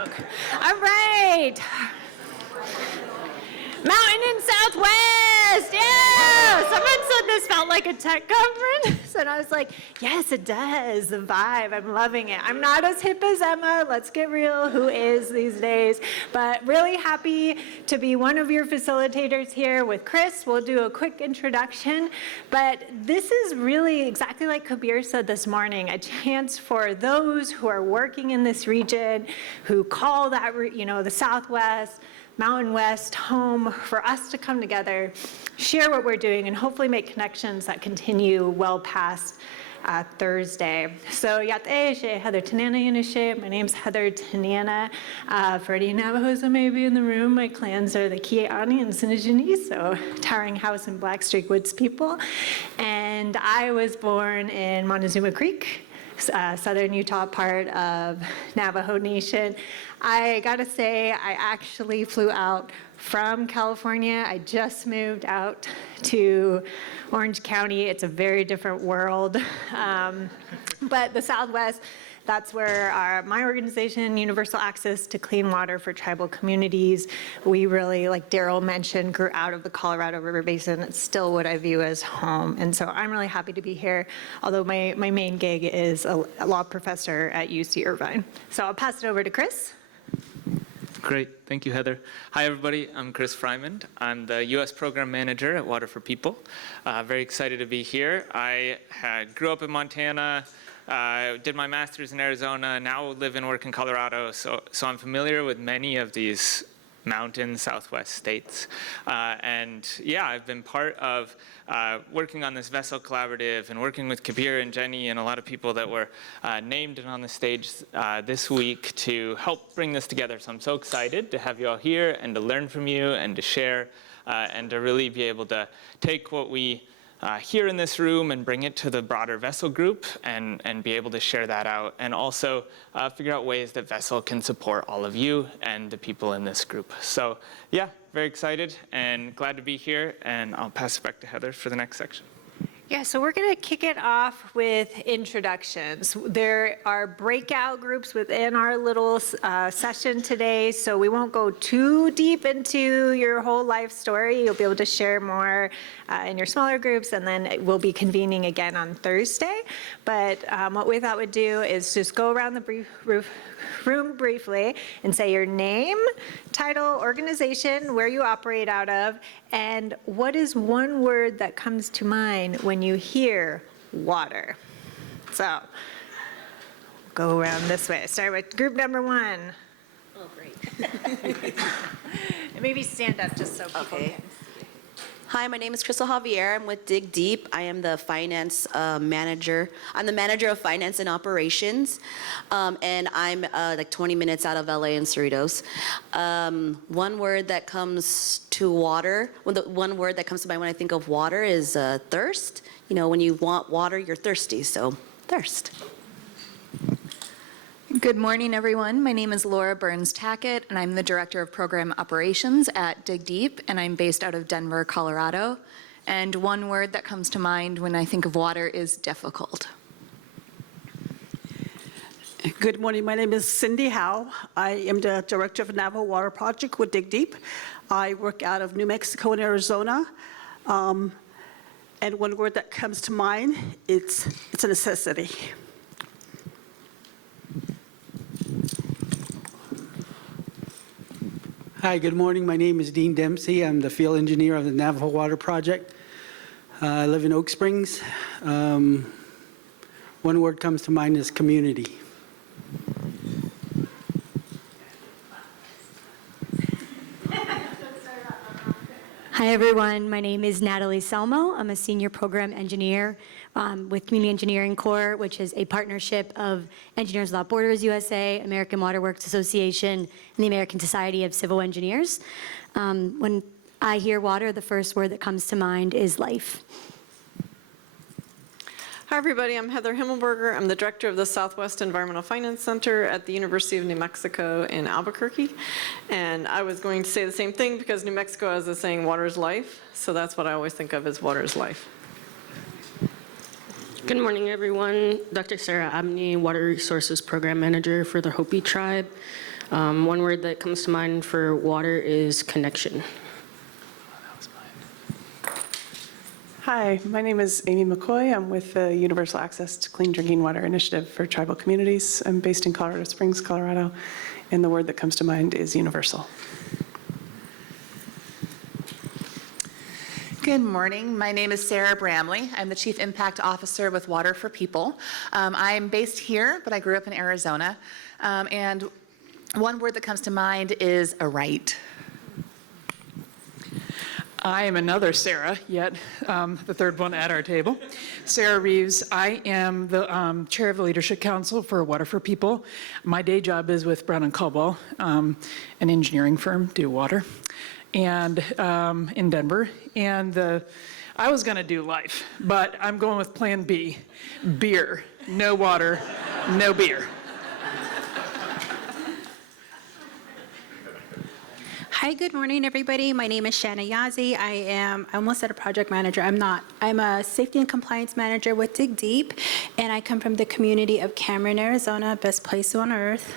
All right. Mountain and Southwest. Yeah. Someone said this felt like a tech conference. And I was like, yes, it does. The vibe. I'm loving it. I'm not as hip as Emma. Let's get real. Who is these days? But really happy to be one of your facilitators here with Chris. We'll do a quick introduction. But this is really exactly like Kabir said this morning, a chance for those who are working in this region, who call that, the Southwest, Mountain West home, for us to come together, share what we're doing, and hopefully make connections that continue well past Thursday. So Yat'e Heather Tanana Yanishe. My name's Heather Tanana. For any Navajos that may be in the room, my clans are the Ki'ani and Sinajini, so Towering House and Black Streak Woods people. And I was born in Montezuma Creek, southern Utah part of Navajo Nation. I gotta say, I actually flew out from California. I just moved out to Orange County. It's a very different world. But the Southwest, that's where my organization, Universal Access to Clean Water for Tribal Communities, we really, like Daryl mentioned, grew out of the Colorado River Basin. It's still what I view as home. And so I'm really happy to be here, although my main gig is a law professor at UC Irvine. So I'll pass it over to Chris. Great. Thank you, Heather. Hi, everybody. I'm Chris Freimund. I'm the U.S. Program Manager at Water for People. Very excited to be here. I grew up in Montana, did my master's in Arizona, now live and work in Colorado, so I'm familiar with many of these mountain Southwest states. And yeah, I've been part of working on this vessel collaborative and working with Kabir and Jenny and a lot of people that were named and on the stage this week to help bring this together. So I'm so excited to have you all here and to learn from you and to share and to really be able to take what we here in this room and bring it to the broader Vessel group and be able to share that out, and also figure out ways that Vessel can support all of you and the people in this group. So yeah, very excited and glad to be here, and I'll pass it back to Heather for the next section. Yeah, so we're going to kick it off with introductions. There are breakout groups within our little session today, so we won't go too deep into your whole life story. You'll be able to share more in your smaller groups, and then we'll be convening again on Thursday. But what we thought we'd do is just go around the room briefly and say your name, title, organization, where you operate out of, and what is one word that comes to mind when you hear water. So go around this way. Start with group number one. Oh, great. Maybe stand up just so people can. Hi, my name is Crystal Javier. I'm with Dig Deep. I am the finance manager. I'm the manager of finance and operations, and I'm like 20 minutes out of LA and Cerritos. One word that comes to water, one word that comes to mind when I think of water is thirst. You know, when you want water, you're thirsty, so thirst. Good morning, everyone. My name is Laura Burns-Tackett, and I'm the Director of Program Operations at Dig Deep, and I'm based out of Denver, Colorado. And one word that comes to mind when I think of water is difficult. Good morning. My name is Cindy Howe. I am the Director of the Navajo Water Project with Dig Deep. I work out of New Mexico and Arizona. And one word that comes to mind, it's a necessity. Hi, good morning. My name is Dean Dempsey. I'm the field engineer of the Navajo Water Project. I live in Oak Springs. One word comes to mind is community. Hi everyone, my name is Natalie Selmo. I'm a senior program engineer with Community Engineering Corps, which is a partnership of Engineers Without Borders USA, American Water Works Association, and the American Society of Civil Engineers. When I hear water, the first word that comes to mind is life. Hi everybody, I'm Heather Himmelberger. I'm the director of the Southwest Environmental Finance Center at the University of New Mexico in Albuquerque. And I was going to say the same thing because New Mexico has a saying, water is life. So that's what I always think of as water is life. Good morning, everyone. Dr. Sarah Abney, Water Resources Program Manager for the Hopi Tribe. One word that comes to mind for water is connection. Hi, my name is Amy McCoy. I'm with the Universal Access to Clean Drinking Water Initiative for Tribal Communities. I'm based in Colorado Springs, Colorado, and the word that comes to mind is universal. Good morning. My name is Sarah Bramley. I'm the Chief Impact Officer with Water for People. I'm based here, but I grew up in Arizona. And one word that comes to mind is a right. I am another Sarah, yet the third one at our table. Sarah Reeves. I am the chair of the Leadership Council for Water for People. My day job is with Brown & Caldwell, an engineering firm, do water, and in Denver. And I was going to do life, but I'm going with plan B, beer. No water, no beer. Hi, good morning, everybody. My name is Shanna Yazi. I almost said a project manager. I'm not. I'm a safety and compliance manager with Dig Deep, and I come from the community of Cameron, Arizona, best place on earth.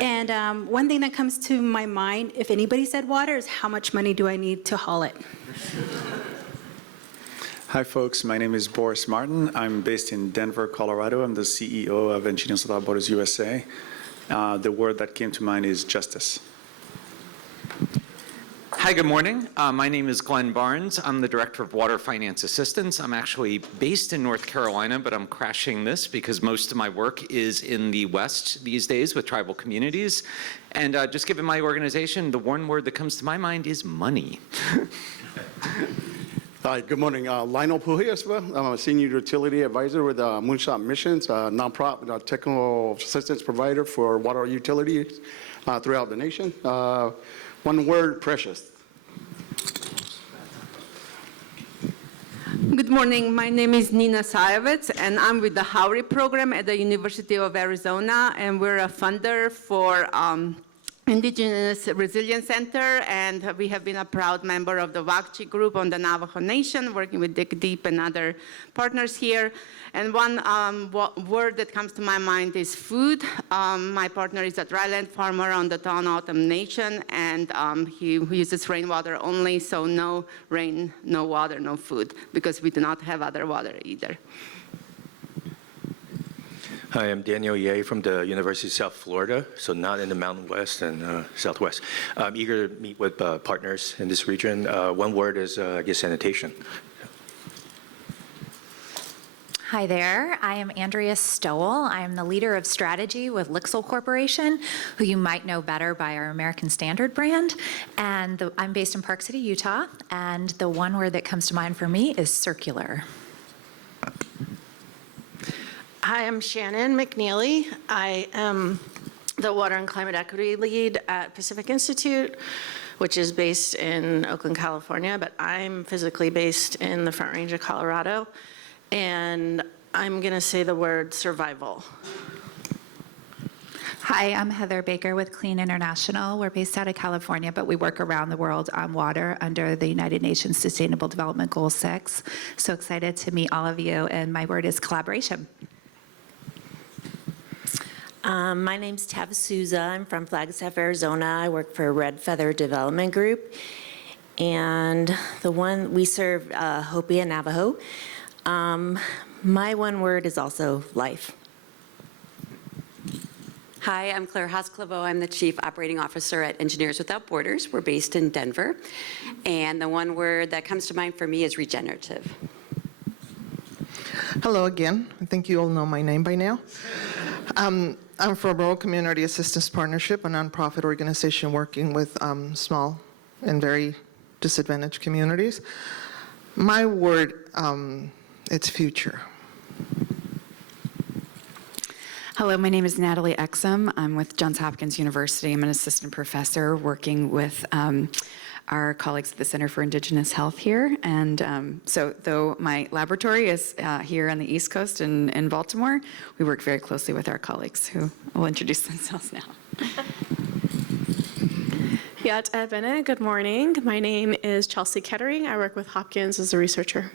And one thing that comes to my mind, if anybody said water, is how much money do I need to haul it? Hi, folks. My name is Boris Martin. I'm based in Denver, Colorado. I'm the CEO of Engineers Without Borders USA. The word that came to mind is justice. Hi, good morning. My name is Glenn Barnes. I'm the Director of Water Finance Assistance. I'm actually based in North Carolina, but I'm crashing this because most of my work is in the West these days with tribal communities. And just given my organization, the one word that comes to my mind is money. Hi, good morning. Lionel Pujiasva. I'm a Senior Utility Advisor with Moonshot Missions, a nonprofit technical assistance provider for water utilities throughout the nation. One word, precious. Good morning. My name is Nina Sayevitz, and I'm with the Howry program at the University of Arizona, and we're a funder for Indigenous Resilience Center, and we have been a proud member of the WACCHI group on the Navajo Nation, working with Dig Deep and other partners here. And one word that comes to my mind is food. My partner is a dryland farmer on the Tanana Nation, and he uses rainwater only, so no rain, no water, no food, because we do not have other water either. Hi, I'm Daniel Ye from the University of South Florida, so not in the Mountain West and Southwest. I'm eager to meet with partners in this region. One word is, I guess, sanitation. Hi there, I am Andrea Stowell. I am the leader of strategy with Lixil Corporation, who you might know better by our American Standard brand. And I'm based in Park City, Utah, and the one word that comes to mind for me is circular. Hi, I'm Shannon McNeely. I am the Water and Climate Equity Lead at Pacific Institute, which is based in Oakland, California, but I'm physically based in the Front Range of Colorado. And I'm going to say the word survival. Hi, I'm Heather Baker with Clean International. We're based out of California, but we work around the world on water under the United Nations Sustainable Development Goal 6. So excited to meet all of you, and my word is collaboration. My name's Tav Souza. I'm from Flagstaff, Arizona. I work for Red Feather Development Group. And the one we serve Hopi and Navajo. My one word is also life. Hi, I'm Claire Haas-Claveau. I'm the Chief Operating Officer at Engineers Without Borders. We're based in Denver. And the one word that comes to mind for me is regenerative. Hello again. I think you all know my name by now. I'm from Rural Community Assistance Partnership, a nonprofit organization working with small and very disadvantaged communities. My word, it's future. Hello, my name is Natalie Exum. I'm with Johns Hopkins University. I'm an assistant professor working with our colleagues at the Center for Indigenous Health here. And so though my laboratory is here on the East Coast in Baltimore, we work very closely with our colleagues who will introduce themselves now. Yat Ebene, good morning. My name is Chelsea Kettering. I work with Hopkins as a researcher.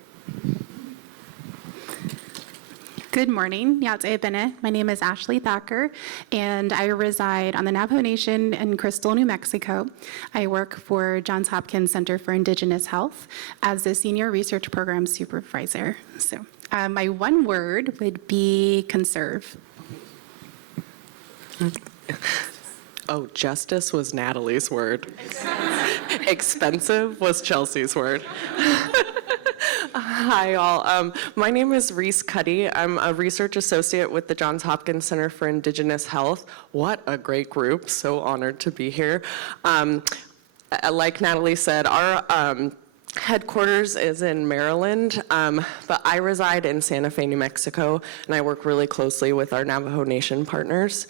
Good morning, Yatse Bene. My name is Ashley Thacker, and I reside on the Navajo Nation in Crystal, New Mexico. I work for Johns Hopkins Center for Indigenous Health as the Senior Research Program Supervisor. So my one word would be conserve. Oh, justice was Natalie's word. Expensive was Chelsea's word. Hi, all. My name is Reese Cuddy. I'm a research associate with the Johns Hopkins Center for Indigenous Health. What a great group. So honored to be here. Like Natalie said, our headquarters is in Maryland, but I reside in Santa Fe, New Mexico, and I work really closely with our Navajo Nation partners.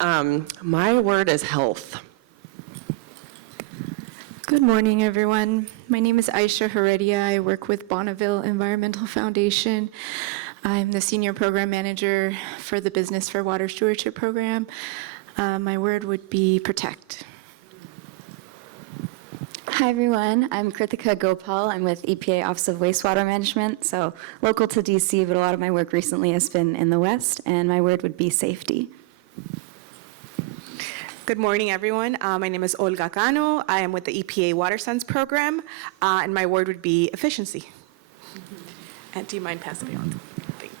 My word is health. Good morning, everyone. My name is Aisha Heredia. I work with Bonneville Environmental Foundation. I'm the Senior Program Manager for the Business for Water Stewardship Program. My word would be protect. Hi, everyone. I'm Kritika Gopal. I'm with EPA Office of Wastewater Management, so local to DC, but a lot of my work recently has been in the West, and my word would be safety. Good morning, everyone. My name is Olga Cano. I am with the EPA Water Sense program, and my word would be efficiency. And do you mind passing it on? Thank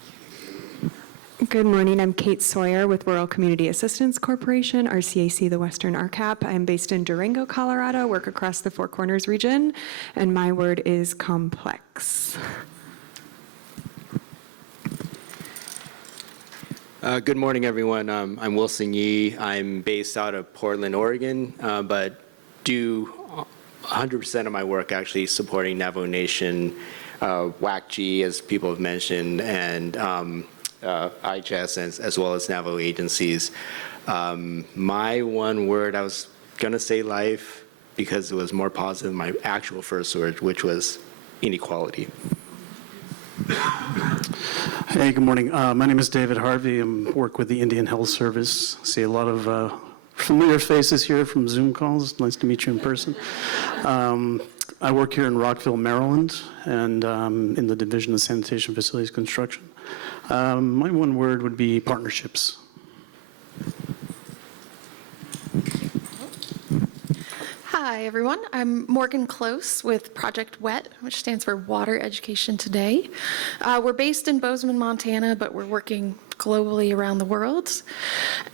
you. Good morning. I'm Kate Sawyer with Rural Community Assistance Corporation, RCAC, the Western RCAP. I'm based in Durango, Colorado, work across the Four Corners region, and my word is complex. Good morning, everyone. I'm Wilson Yee. I'm based out of Portland, Oregon, but do 100% of my work actually supporting Navajo Nation, WACG, as people have mentioned, and IHS, as well as Navajo agencies. My one word, I was going to say life because it was more positive than my actual first word, which was inequality. Hey, good morning. My name is David Harvey. I work with the Indian Health Service. See a lot of familiar faces here from Zoom calls. Nice to meet you in person. I work here in Rockville, Maryland, and in the Division of Sanitation Facilities Construction. My one word would be partnerships. Hi, everyone. I'm Morgan Close with Project WET, which stands for Water Education Today. We're based in Bozeman, Montana, but we're working globally around the world.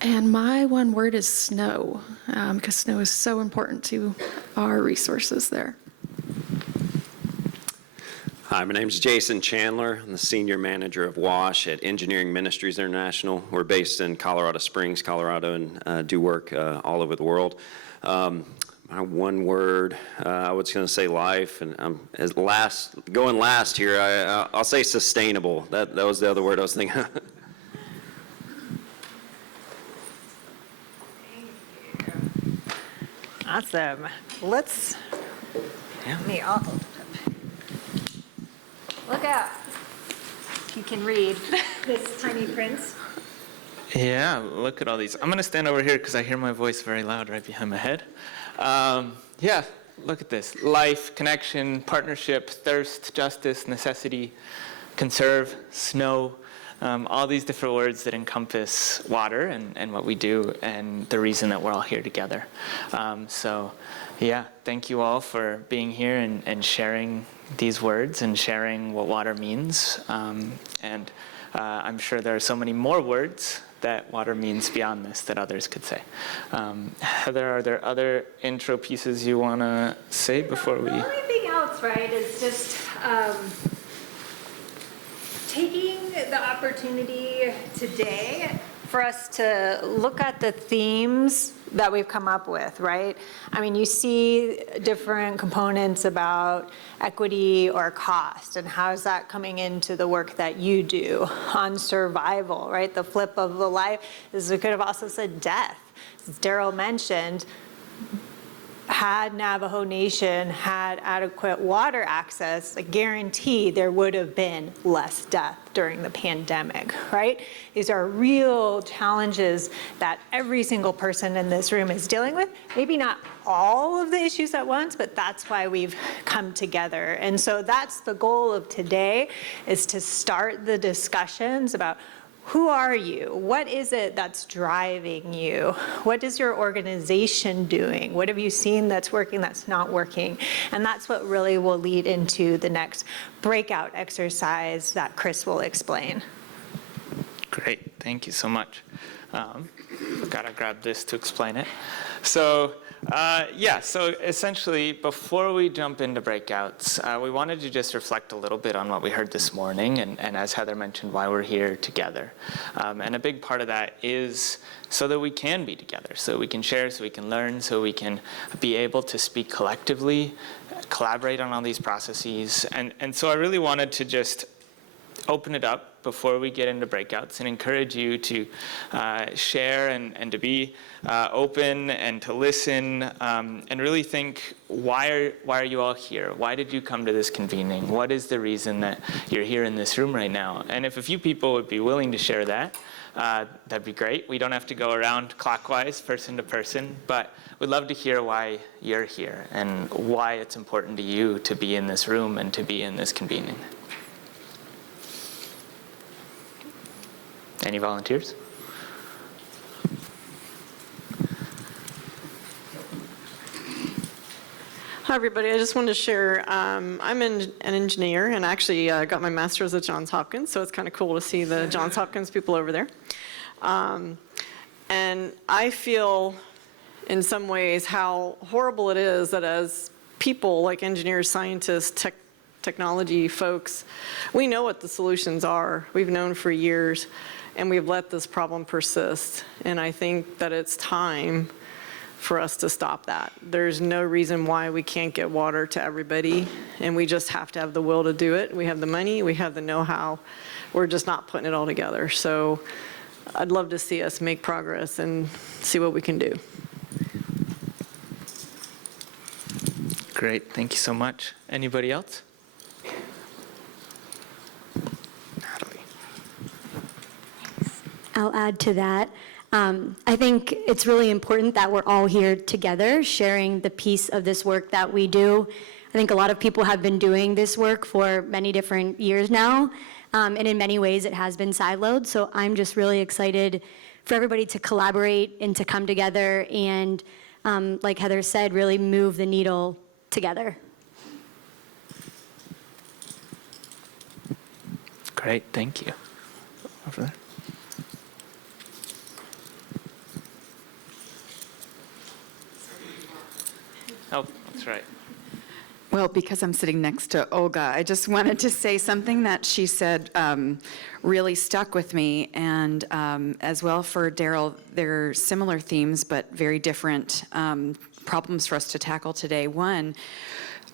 And my one word is snow, because snow is so important to our resources there. Hi, my name is Jason Chandler. I'm the Senior Manager of WASH at Engineering Ministries International. We're based in Colorado Springs, Colorado, and do work all over the world. My one word, I was going to say life, and going last here, I'll say sustainable. That was the other word I was thinking. Awesome. Let's, me all, look out. You can read this tiny print. Yeah, look at all these. I'm going to stand over here because I hear my voice very loud right behind my head. Yeah, look at this. Life, connection, partnership, thirst, justice, necessity, conserve, snow, all these different words that encompass water and what we do and the reason that we're all here together. So yeah, thank you all for being here and sharing these words and sharing what water means. And I'm sure there are so many more words that water means beyond this that others could say. Heather, are there other intro pieces you want to say before we? The only thing else, right, is just taking the opportunity today for us to look at the themes that we've come up with, right? I mean, you see different components about equity or cost, and how is that coming into the work that you do on survival, right? The flip of the life is, we could have also said death. As Daryl mentioned, had Navajo Nation had adequate water access, I guarantee there would have been less death during the pandemic, right? These are real challenges that every single person in this room is dealing with. Maybe not all of the issues at once, but that's why we've come together. And so that's the goal of today, is to start the discussions about who are you? What is it that's driving you? What is your organization doing? What have you seen that's working, that's not working? And that's what really will lead into the next breakout exercise that Chris will explain. Great, thank you so much. Gotta grab this to explain it. So so essentially, before we jump into breakouts, we wanted to just reflect a little bit on what we heard this morning, and as Heather mentioned, why we're here together. And a big part of that is so that we can be together, so we can share, so we can learn, so we can be able to speak collectively, collaborate on all these processes. And so I really wanted to just open it up before we get into breakouts and encourage you to share and to be open and to listen and really think, why are you all here? Why did you come to this convening? What is the reason that you're here in this room right now? And if a few people would be willing to share that, that'd be great. We don't have to go around clockwise, person to person, but we'd love to hear why you're here and why it's important to you to be in this room and to be in this convening. Any volunteers? Hi, everybody. I just wanted to share, I'm an engineer and actually got my master's at Johns Hopkins, so it's kind of cool to see the Johns Hopkins people over there. And I feel in some ways how horrible it is that as people like engineers, scientists, technology folks, we know what the solutions are. We've known for years, and we've let this problem persist. And I think that it's time for us to stop that. There's no reason why we can't get water to everybody, and we just have to have the will to do it. We have the money, we have the know-how. We're just not putting it all together. So I'd love to see us make progress and see what we can do. Great, thank you so much. Anybody else? I'll add to that. I think it's really important that we're all here together, sharing the piece of this work that we do. I think a lot of people have been doing this work for many different years now, and in many ways it has been siloed. So I'm just really excited for everybody to collaborate and to come together and, like Heather said, really move the needle together. Great, thank you. Over there. Oh, that's right. Well, because I'm sitting next to Olga, I just wanted to say something that she said really stuck with me, and as well for Daryl. They're similar themes, but very different problems for us to tackle today. One,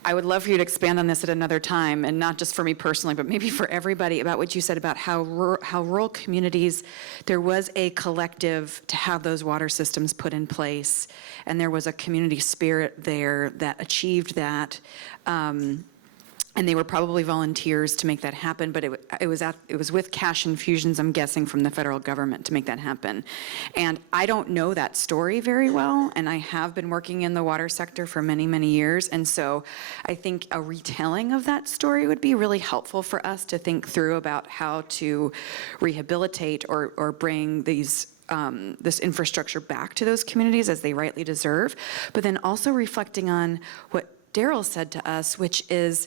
I would love for you to expand on this at another time, and not just for me personally, but maybe for everybody, about what you said about how rural communities, there was a collective to have those water systems put in place, and there was a community spirit there that achieved that. And they were probably volunteers to make that happen, but it was with cash infusions, I'm guessing, from the federal government to make that happen. And I don't know that story very well, and I have been working in the water sector for many, many years, and so I think a retelling of that story would be really helpful for us to think through about how to rehabilitate or bring these this infrastructure back to those communities as they rightly deserve, but then also reflecting on what Daryl said to us, which is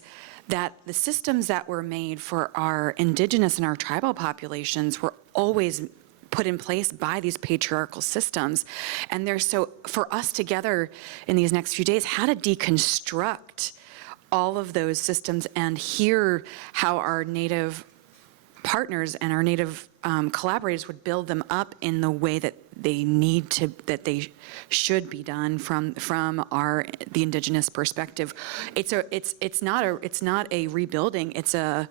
that the systems that were made for our indigenous and our tribal populations were always put in place by these patriarchal systems. And they're so, for us together in these next few days, how to deconstruct all of those systems and hear how our Native partners and our Native collaborators would build them up in the way that they need to, that they should be done from the indigenous perspective. It's not a rebuilding. It's a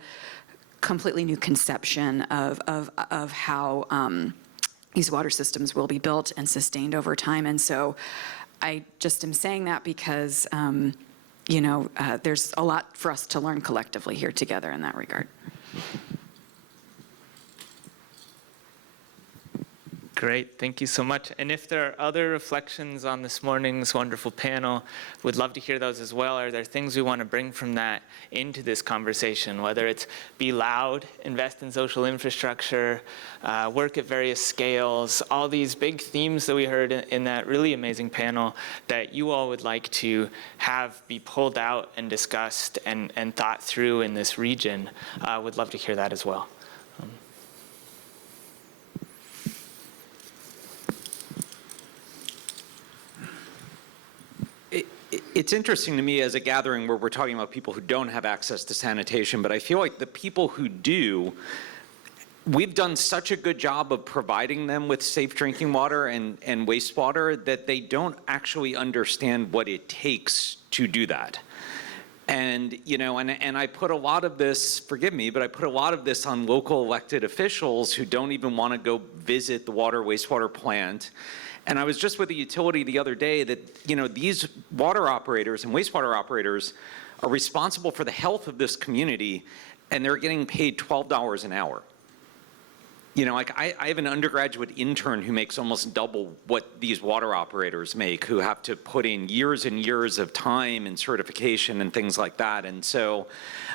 completely new conception of how these water systems will be built and sustained over time. And so I just am saying that because, there's a lot for us to learn collectively here together in that regard. Great, thank you so much. And if there are other reflections on this morning's wonderful panel, we'd love to hear those as well. Are there things we want to bring from that into this conversation, whether it's be loud, invest in social infrastructure, work at various scales, all these big themes that we heard in that really amazing panel that you all would like to have be pulled out and discussed and thought through in this region. Would love to hear that as well. It's interesting to me as a gathering where we're talking about people who don't have access to sanitation, but I feel like the people who do, we've done such a good job of providing them with safe drinking water and wastewater that they don't actually understand what it takes to do that. And, and I put a lot of this, forgive me, but I put a lot of this on local elected officials who don't even want to go visit the wastewater plant. And I was just with a utility the other day that, these water operators and wastewater operators are responsible for the health of this community, and they're getting paid $12 an hour. I have an undergraduate intern who makes almost double what these water operators make, who have to put in years and years of time and certification and things like that. And so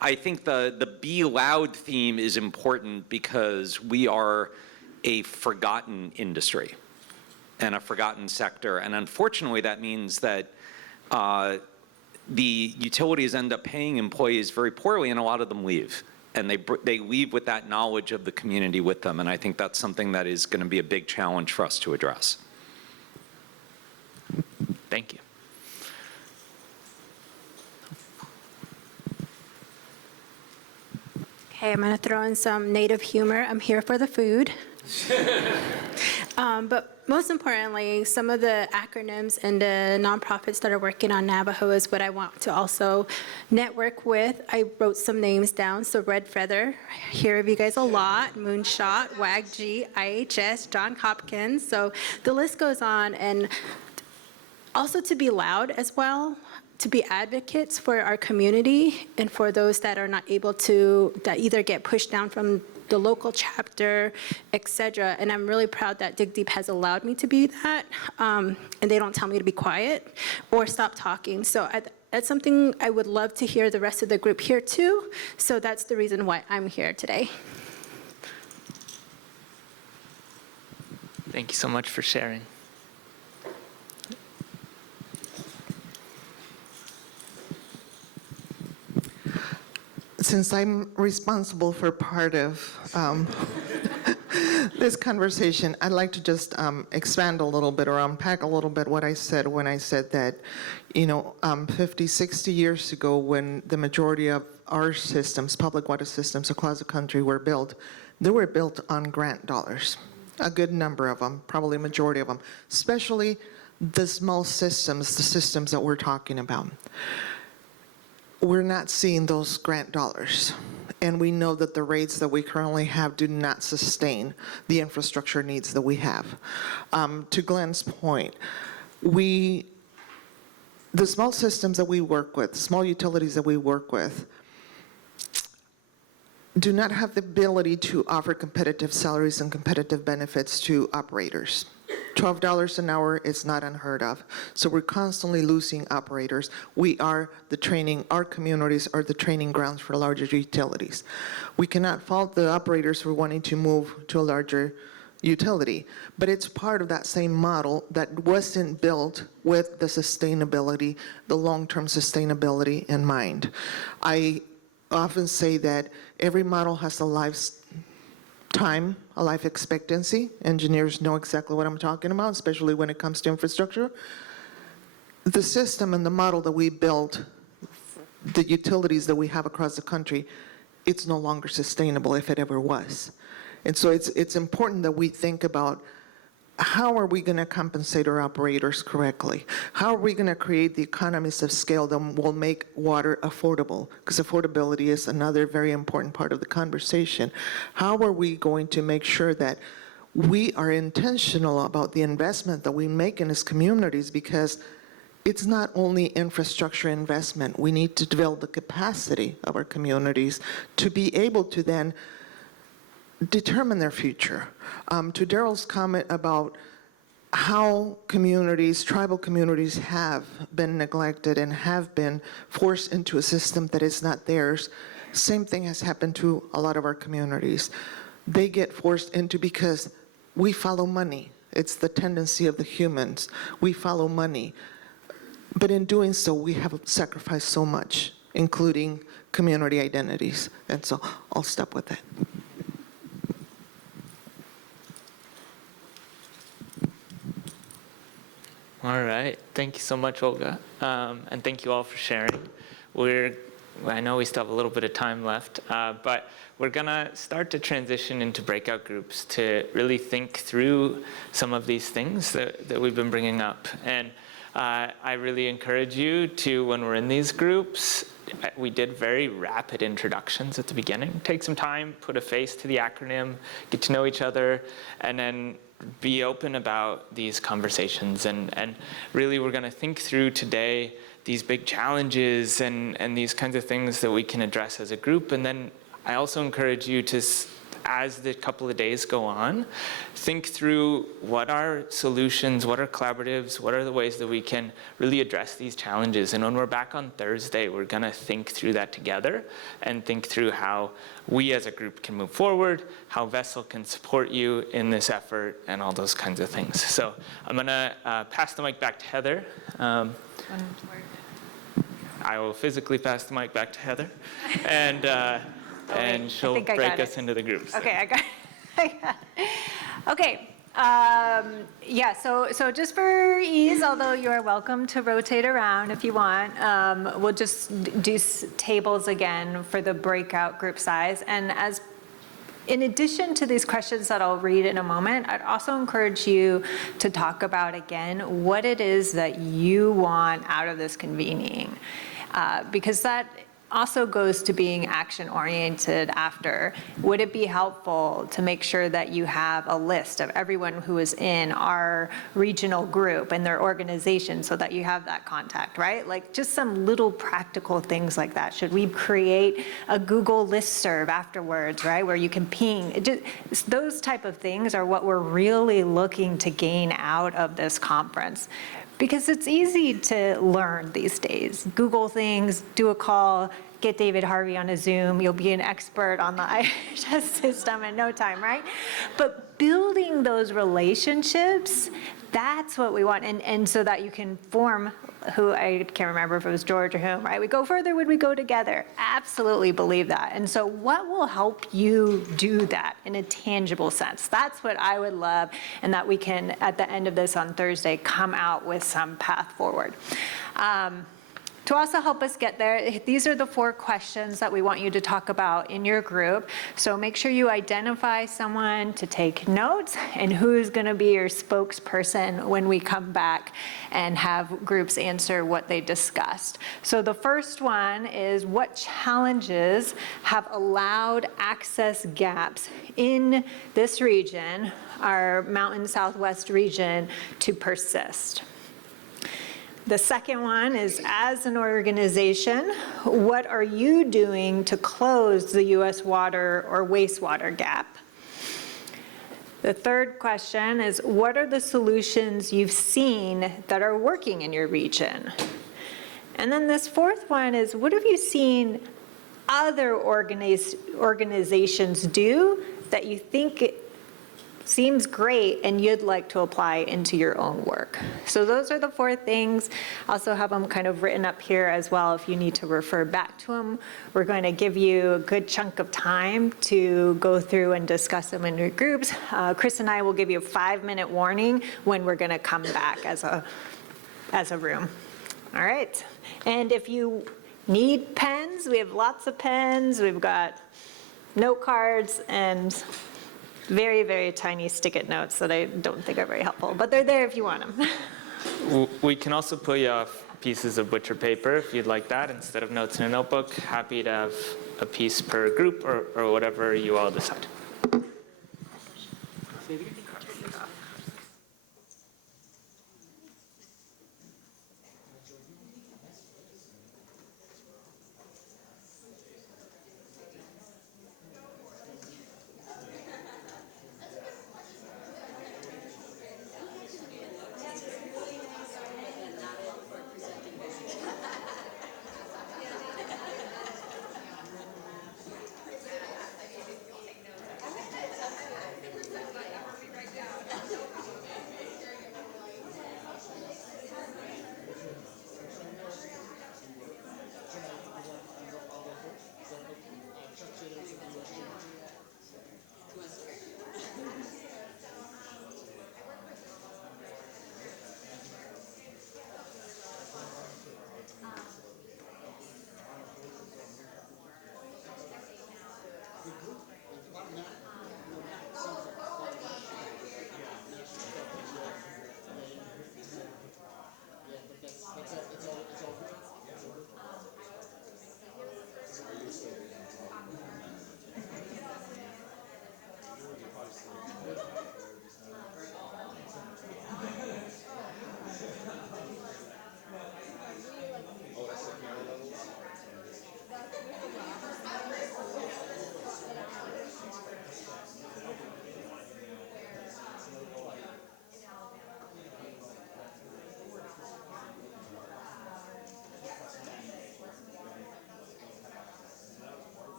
I think the Be Loud theme is important because we are a forgotten industry and a forgotten sector. And unfortunately, that means that the utilities end up paying employees very poorly, and a lot of them leave. And they leave with that knowledge of the community with them. And I think that's something that is going to be a big challenge for us to address. Thank you. Okay, I'm going to throw in some native humor. I'm here for the food. But most importantly, some of the acronyms and the nonprofits that are working on Navajo is what I want to also network with. I wrote some names down. So Red Feather, I hear of you guys a lot. Moonshot, WAGG, IHS, Johns Hopkins. So the list goes on. And also to be loud as well, to be advocates for our community and for those that are not able to, that either get pushed down from the local chapter, et cetera. And I'm really proud that Dig Deep has allowed me to be that. And they don't tell me to be quiet or stop talking. So that's something I would love to hear the rest of the group here too. So that's the reason why I'm here today. Thank you so much for sharing. Since I'm responsible for part of this conversation, I'd like to just expand a little bit or unpack a little bit what I said when I said that, 50, 60 years ago when the majority of our systems, public water systems across the country were built, they were built on grant dollars. A good number of them, probably a majority of them, especially the small systems, the systems that we're talking about. We're not seeing those grant dollars. And we know that the rates that we currently have do not sustain the infrastructure needs that we have. To Glenn's point, the small systems that we work with, small utilities that we work with, do not have the ability to offer competitive salaries and competitive benefits to operators. $12 an hour is not unheard of. So we're constantly losing operators. We are the training, our communities are the training grounds for larger utilities. We cannot fault the operators for wanting to move to a larger utility, but it's part of that same model that wasn't built with the sustainability, the long-term sustainability in mind. I often say that every model has a lifetime, a life expectancy. Engineers know exactly what I'm talking about, especially when it comes to infrastructure. The system and the model that we built, the utilities that we have across the country, it's no longer sustainable if it ever was. And so it's important that we think about how are we going to compensate our operators correctly? How are we going to create the economies of scale that will make water affordable? Because affordability is another very important part of the conversation. How are we going to make sure that we are intentional about the investment that we make in these communities, because it's not only infrastructure investment. We need to develop the capacity of our communities to be able to then determine their future. To Daryl's comment about how communities, tribal communities, have been neglected and have been forced into a system that is not theirs, same thing has happened to a lot of our communities. They get forced into because we follow money. It's the tendency of the humans. We follow money. But in doing so, we have sacrificed so much, including community identities. And so I'll stop with that. All right. Thank you so much, Olga. And thank you all for sharing. I know we still have a little bit of time left, but we're going to start to transition into breakout groups to really think through some of these things that we've been bringing up. And I really encourage you to, when we're in these groups, we did very rapid introductions at the beginning. Take some time, put a face to the acronym, get to know each other, and then be open about these conversations. And really, we're going to think through today these big challenges and these kinds of things that we can address as a group. And then I also encourage you to, as the couple of days go on, think through what are solutions, what are collaboratives, what are the ways that we can really address these challenges. And when we're back on Thursday, we're going to think through that together and think through how we as a group can move forward, how Vessel can support you in this effort, and all those kinds of things. So I'm going to pass the mic back to Heather. I will physically pass the mic back to Heather, and she'll break us into the groups. Okay, I got it. Okay. Yeah, so just for ease, although you are welcome to rotate around if you want, we'll just do tables again for the breakout group size. And in addition to these questions that I'll read in a moment, I'd also encourage you to talk about again what it is that you want out of this convening, because that also goes to being action-oriented after. Would it be helpful to make sure that you have a list of everyone who is in our regional group and their organization so that you have that contact, right? Like just some little practical things like that. Should we create a Google listserv afterwards, right, where you can ping? Those type of things are what we're really looking to gain out of this conference. Because it's easy to learn these days. Google things, do a call, get David Harvey on a Zoom. You'll be an expert on the IHS system in no time, right? But building those relationships, that's what we want. And so that you can form who, I can't remember if it was George or whom, right? We go further when we go together. Absolutely believe that. And so what will help you do that in a tangible sense? That's what I would love, and that we can, at the end of this on Thursday, come out with some path forward. To also help us get there, these are the 4 questions that we want you to talk about in your group. So make sure you identify someone to take notes and who's going to be your spokesperson when we come back and have groups answer what they discussed. So the first one is, what challenges have allowed access gaps in this region, our Mountain Southwest region, to persist? The second one is, as an organization, what are you doing to close the U.S. water or wastewater gap? The third question is, what are the solutions you've seen that are working in your region? And then this fourth one is, what have you seen other organizations do that you think seems great and you'd like to apply into your own work? So those are the 4 things. Also have them kind of written up here as well if you need to refer back to them. We're going to give you a good chunk of time to go through and discuss them in your groups. Chris and I will give you a 5-minute warning when we're going to come back as a room. All right. And if you need pens, we have lots of pens. We've got note cards and very, very tiny stick-it notes that I don't think are very helpful, but they're there if you want them. We can also pull you off pieces of butcher paper if you'd like that instead of notes in a notebook. Happy to have a piece per group or whatever you all decide. Say it again.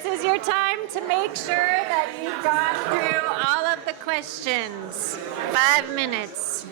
This is your time to make sure that you've gone through all of the questions. 5 minutes.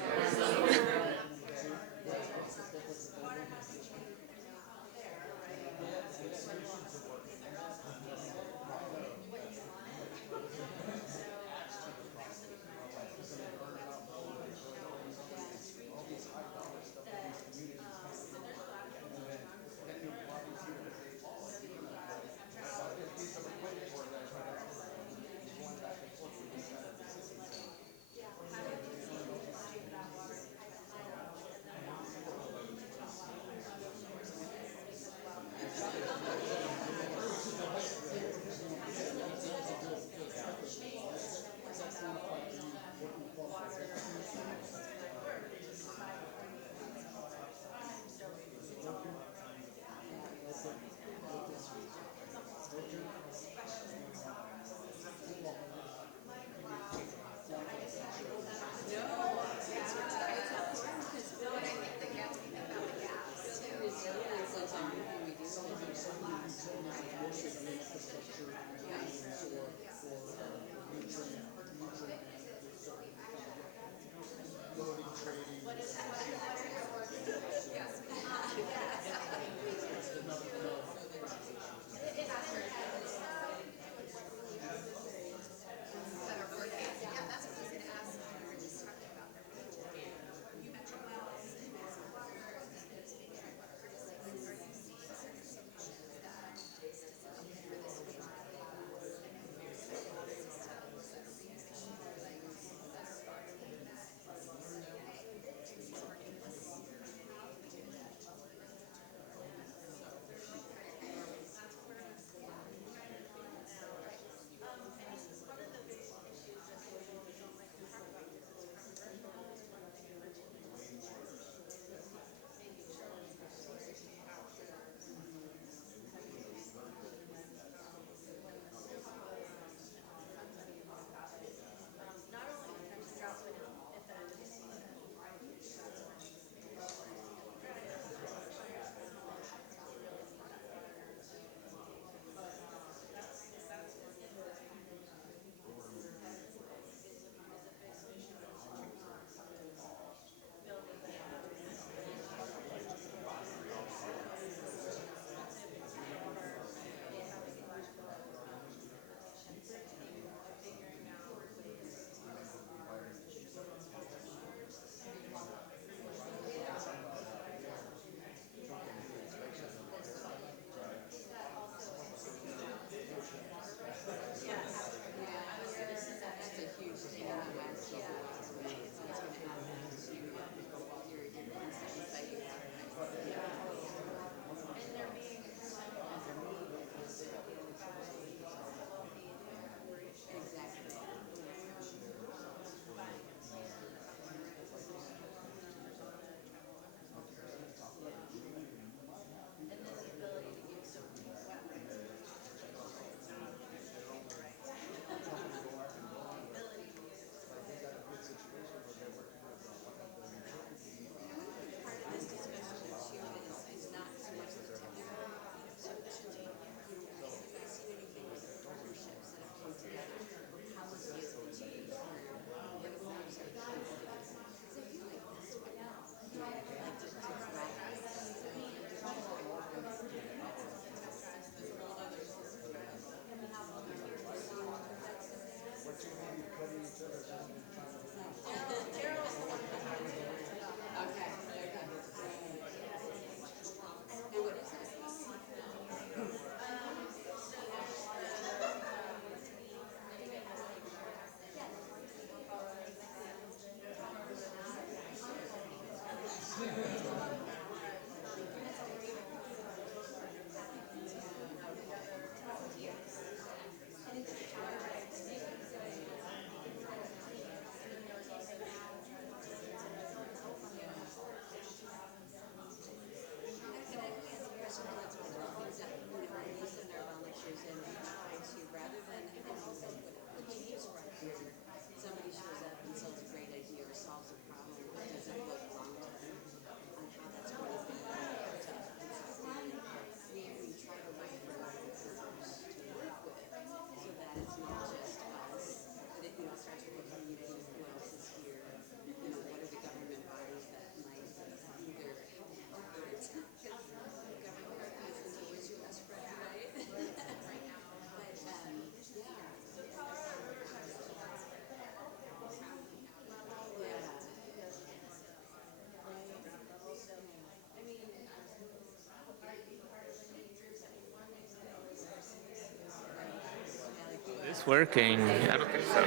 this working? I don't think so.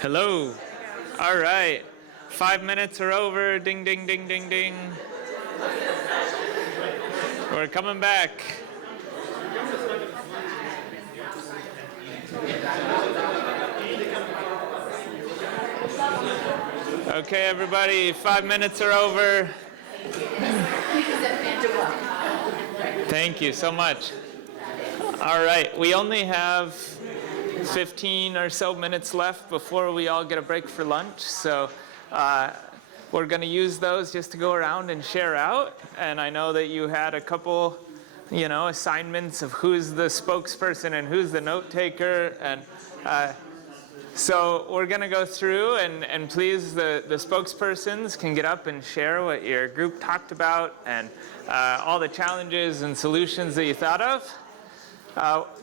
Hello. All right. 5 minutes are over. Ding, ding, ding, ding, ding. We're coming back. Okay, everybody, 5 minutes are over. Thank you so much. All right, we only have 15 or so minutes left before we all get a break for lunch. So we're going to use those just to go around and share out. And I know that you had a couple, assignments of who's the spokesperson and who's the note taker. And so we're going to go through, and please, the spokespersons can get up and share what your group talked about and all the challenges and solutions that you thought of.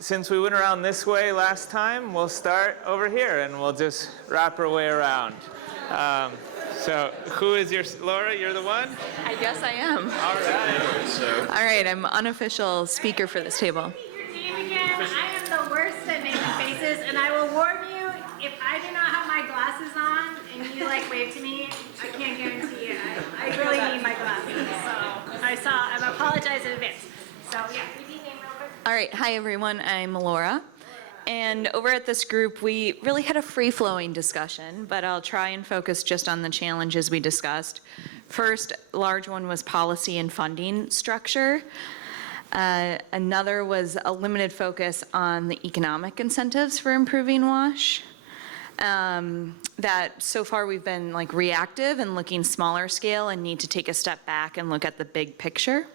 Since we went around this way last time, we'll start over here, and we'll just wrap our way around. So who is Laura, you're the one? I guess I am. All right. All right, I'm unofficial speaker for this table. I am the worst at making faces, and I will warn you, if I do not have my glasses on and you wave to me, I can't guarantee you. I really need my glasses. So I apologize in advance. So yeah, repeat name real quick. All right, hi everyone, I'm Laura. And over at this group, we really had a free-flowing discussion, but I'll try and focus just on the challenges we discussed. First, large one was policy and funding structure. Another was a limited focus on the economic incentives for improving WASH. That so far we've been reactive and looking smaller scale and need to take a step back and look at the big picture.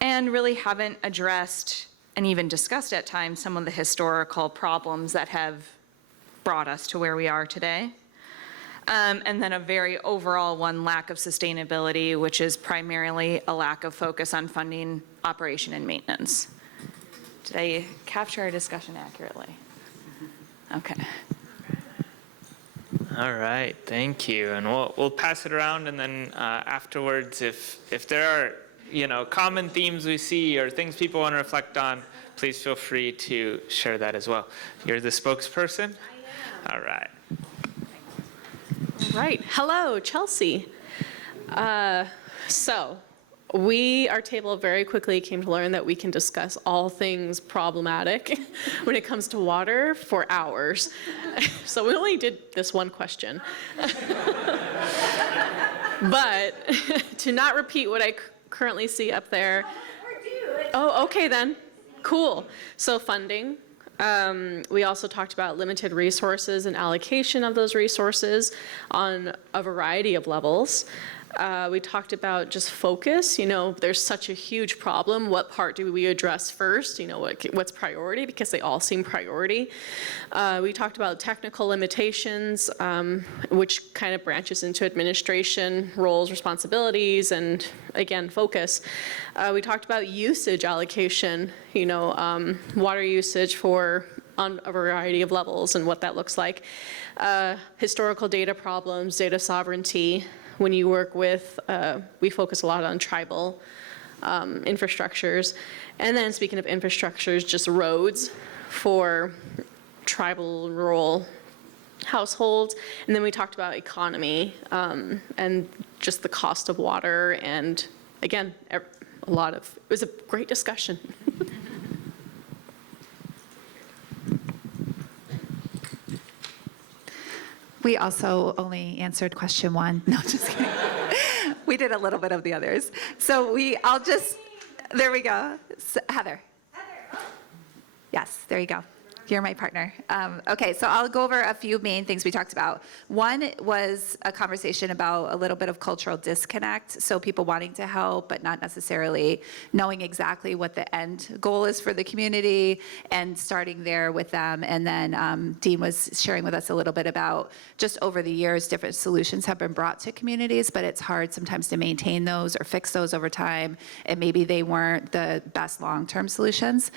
And really haven't addressed and even discussed at times some of the historical problems that have brought us to where we are today. And then a very overall one, lack of sustainability, which is primarily a lack of focus on funding, operation, and maintenance. Did I capture our discussion accurately? Okay. All right, thank you. And we'll pass it around, and then afterwards, if there are common themes we see or things people want to reflect on, please feel free to share that as well. You're the spokesperson? All right. All right. Hello, Chelsea. So our table very quickly came to learn that we can discuss all things problematic when it comes to water for hours. So we only did this one question. But to not repeat what I currently see up there. Oh, okay then. Cool. So funding. We also talked about limited resources and allocation of those resources on a variety of levels. We talked about just focus. There's such a huge problem. What part do we address first? What's priority? Because they all seem priority. We talked about technical limitations, which kind of branches into administration roles, responsibilities, and again, focus. We talked about usage allocation, water usage on a variety of levels and what that looks like. Historical data problems, data sovereignty. When you work with, we focus a lot on tribal infrastructures. And then speaking of infrastructures, just roads for tribal and rural households. And then we talked about economy and just the cost of water. And again, it was a great discussion. We also only answered question 1. No, just kidding. We did a little bit of the others. So there we go. Heather. Yes, there you go. You're my partner. Okay, so I'll go over a few main things we talked about. One was a conversation about a little bit of cultural disconnect, so people wanting to help but not necessarily knowing exactly what the end goal is for the community and starting there with them. And then Dean was sharing with us a little bit about just over the years, different solutions have been brought to communities, but it's hard sometimes to maintain those or fix those over time, and maybe they weren't the best long-term solutions.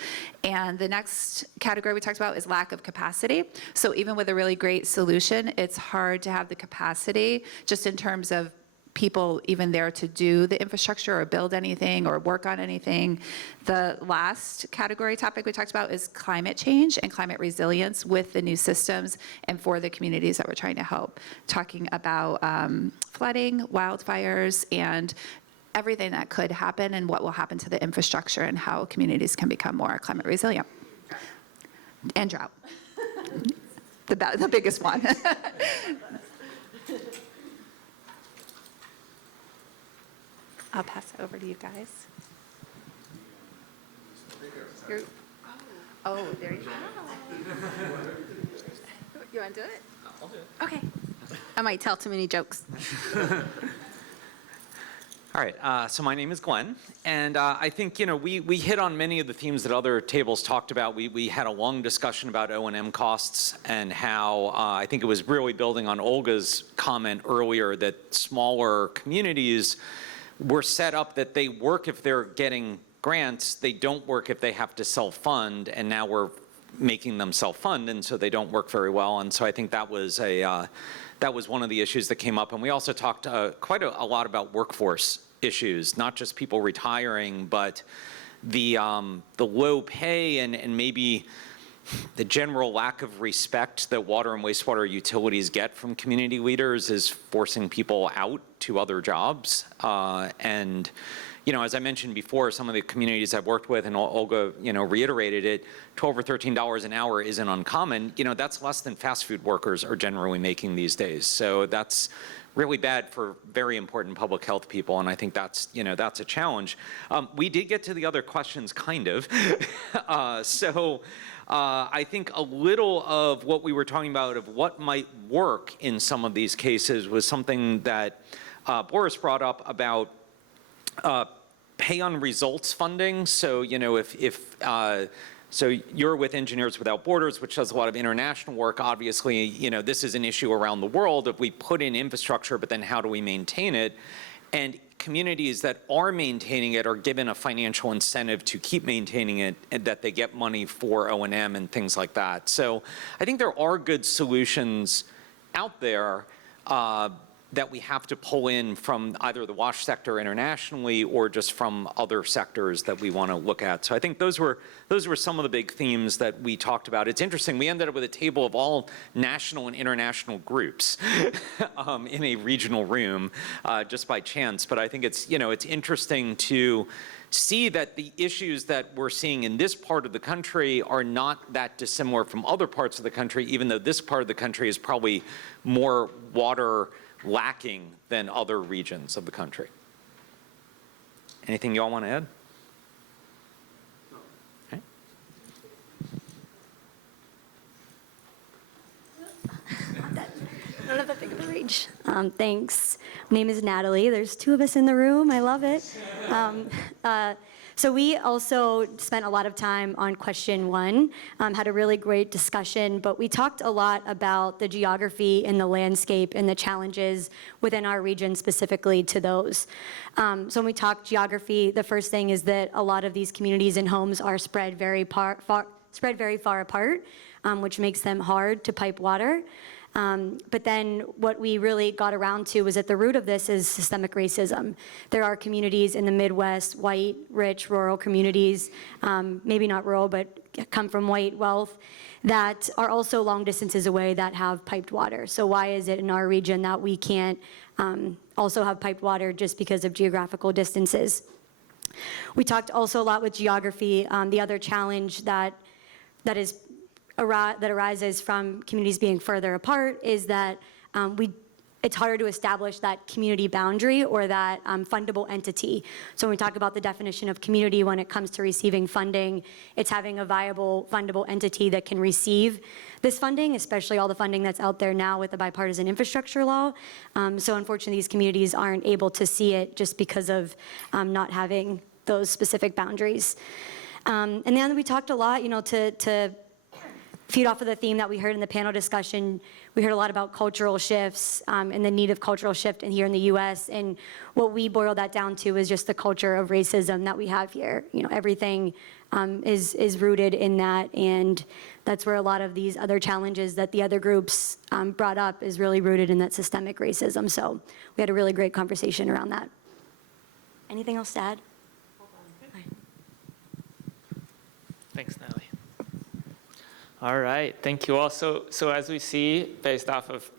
And the next category we talked about is lack of capacity. So even with a really great solution, it's hard to have the capacity just in terms of people even there to do the infrastructure or build anything or work on anything. The last category topic we talked about is climate change and climate resilience with the new systems and for the communities that we're trying to help. Talking about flooding, wildfires, and everything that could happen and what will happen to the infrastructure and how communities can become more climate resilient. And drought. The biggest one. I'll pass it over to you guys. Oh, there you go. You want to do it? I'll do it. Okay. I might tell too many jokes. All right, so my name is Glenn, and I think, we hit on many of the themes that other tables talked about. We had a long discussion about O&M costs and how I think it was really building on Olga's comment earlier that smaller communities were set up that they work if they're getting grants, they don't work if they have to self-fund, and now we're making them self-fund, and so they don't work very well. And so I think that was one of the issues that came up. And we also talked quite a lot about workforce issues, not just people retiring, but the low pay and maybe the general lack of respect that water and wastewater utilities get from community leaders is forcing people out to other jobs. And as I mentioned before, some of the communities I've worked with, and Olga, reiterated it, $12 or $13 an hour isn't uncommon. That's less than fast food workers are generally making these days. So that's really bad for very important public health people, and I think that's a challenge. We did get to the other questions, kind of. I think a little of what we were talking about of what might work in some of these cases was something that Boris brought up about pay on results funding. So, so you're with Engineers Without Borders, which does a lot of international work. Obviously, this is an issue around the world. If we put in infrastructure, but then how do we maintain it? And communities that are maintaining it are given a financial incentive to keep maintaining it, and that they get money for O&M and things like that. So I think there are good solutions out there that we have to pull in from either the WASH sector internationally or just from other sectors that we want to look at. So I think those were some of the big themes that we talked about. It's interesting, we ended up with a table of all national and international groups in a regional room just by chance. But I think it's interesting to see that the issues that we're seeing in this part of the country are not that dissimilar from other parts of the country, even though this part of the country is probably more water lacking than other regions of the country. Anything y'all want to add? Okay. I don't have that big of a reach. Thanks. My name is Natalie. There's two of us in the room. I love it. So we also spent a lot of time on question 1, had a really great discussion, but we talked a lot about the geography and the landscape and the challenges within our region specifically to those. So when we talk geography, the first thing is that a lot of these communities and homes are spread very far apart, which makes them hard to pipe water. But then what we really got around to was at the root of this is systemic racism. There are communities in the Midwest, white, rich, rural communities, maybe not rural, but come from white wealth, that are also long distances away that have piped water. So why is it in our region that we can't also have piped water just because of geographical distances? We talked also a lot with geography. The other challenge that arises from communities being further apart is that it's harder to establish that community boundary or that fundable entity. So when we talk about the definition of community when it comes to receiving funding, it's having a viable fundable entity that can receive this funding, especially all the funding that's out there now with the bipartisan infrastructure law. So unfortunately, these communities aren't able to see it just because of not having those specific boundaries. And then we talked a lot, feed off of the theme that we heard in the panel discussion, we heard a lot about cultural shifts and the need of cultural shift here in the U.S. And what we boiled that down to is just the culture of racism that we have here. You know, everything is rooted in that, and that's where a lot of these other challenges that the other groups brought up is really rooted in that systemic racism. So we had a really great conversation around that. Anything else to add? Thanks, Natalie. All right, thank you all. So as we see, based off of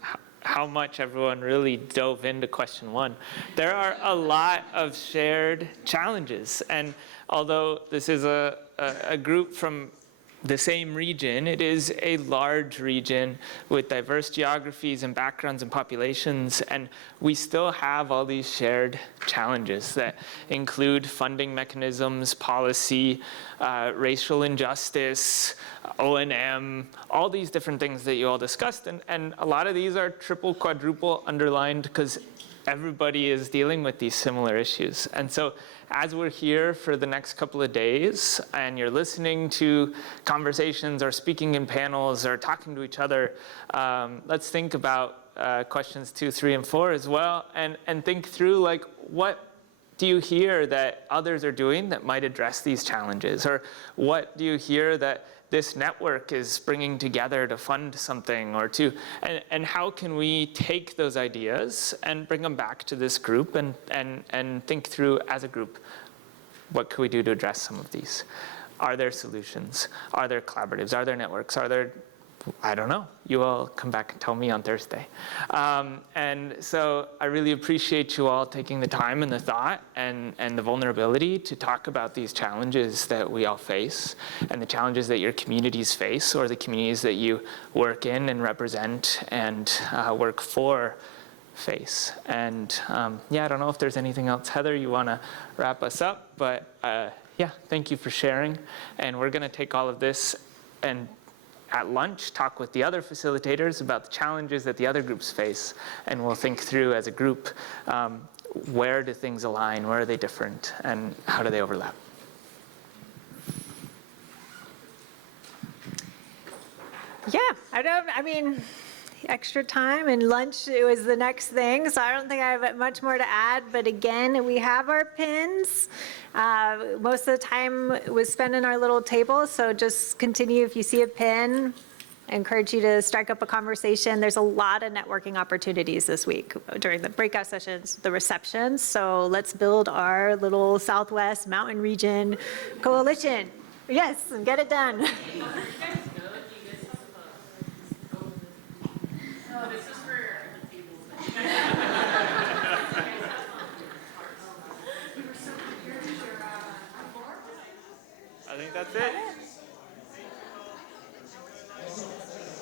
how much everyone really dove into question one, there are a lot of shared challenges. And although this is a group from the same region, it is a large region with diverse geographies and backgrounds and populations, and we still have all these shared challenges that include funding mechanisms, policy, racial injustice, O&M, all these different things that you all discussed, and a lot of these are triple, quadruple underlined because everybody is dealing with these similar issues. And so as we're here for the next couple of days and you're listening to conversations or speaking in panels or talking to each other, let's think about questions 2, 3, and 4 as well, and think through, like, what do you hear that others are doing that might address these challenges? Or what do you hear that this network is bringing together to fund something or to, and how can we take those ideas and bring them back to this group and think through as a group, what could we do to address some of these? Are there solutions? Are there collaboratives? Are there networks? Are there, I don't know. You all come back and tell me on Thursday. And so I really appreciate you all taking the time and the thought and the vulnerability to talk about these challenges that we all face and the challenges that your communities face or the communities that you work in and represent and work for face. And yeah, I don't know if there's anything else, Heather, you want to wrap us up, but yeah, thank you for sharing. And we're going to take all of this and at lunch, talk with the other facilitators about the challenges that the other groups face, and we'll think through as a group, where do things align, where are they different, and how do they overlap? Yeah, I mean, extra time and lunch was the next thing, so I don't think I have much more to add, but again, we have our pins. Most of the time was spent in our little table, so just continue. If you see a pin, I encourage you to strike up a conversation. There's a lot of networking opportunities this week during the breakout sessions, the receptions, so let's build our little Southwest Mountain Region coalition. Yes, and get it done. I think that's it.